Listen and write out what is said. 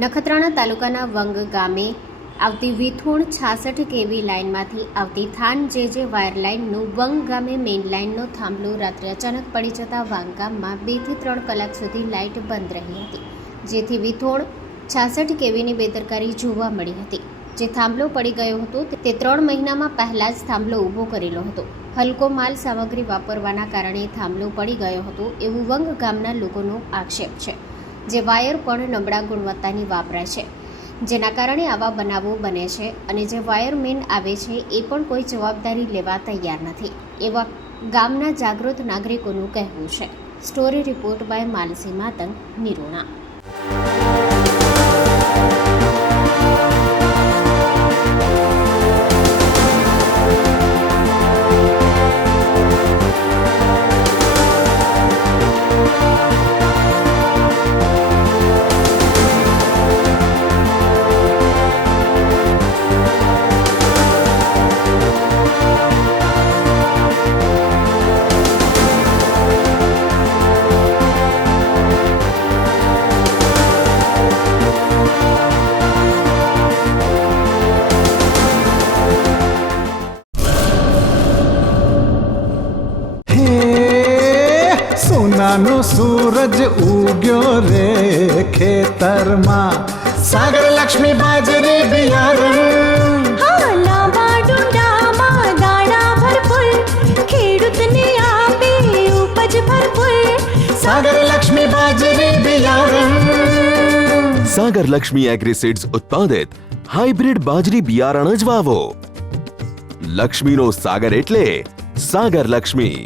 નખત્રાણા તાલુકાના વંગ ગામે આવતી વિથોણ 66 કેવી લાઇનમાંથી આવતી થાન જે વાયર લાઇનનું વંગ ગામે મેઇન લાઇનનો થાંભલો રાત્રે અચાનક પડી જતા વાંગ ગામમાં 2 થી 3 કલાક સુધી લાઇટ બંધ રહી હતી, જેથી વિથોણ 66 કેવીની બેદરકારી જોવા મળી હતી. જે થાંભલો પડી ગયો હતો તે 3 મહિનામાં પહેલા જ થાંભલો ઊભો કરેલો હતો. હલકો માલ સામગ્રી વાપરવાના કારણે થાંભલો પડી ગયો હતો એવું વંગ ગામના લોકોનો આક્ષેપ છે. જે વાયર પણ નબળા ગુણવત્તાની વાપરાય છે, જેના કારણે આવા બનાવો બને છે અને જે વાયરમેન આવે છે એ પણ કોઈ જવાબદારી લેવા તૈયાર નથી, એવા ગામના જાગૃત નાગરિકોનું કહેવું છે. Story report by Malsi Matang, Nirona. સોનાનો સૂરજ ઉગ્યો રે ખેતરમાં, સાગર લક્ષ્મી બાજરી બિયારણ. લાંબા ડુંડામાં દાણા ભરપૂર, ખેડૂતને આપે ઉપજ ભરપૂર. સાગર લક્ષ્મી બાજરી બિયારણ. સાગર લક્ષ્મી એગ્રીસીડ્સ ઉત્પાદિત હાઇબ્રિડ બાજરી બિયારણ જ વાવો. લક્ષ્મીનો સાગર એટલે સાગર લક્ષ્મી.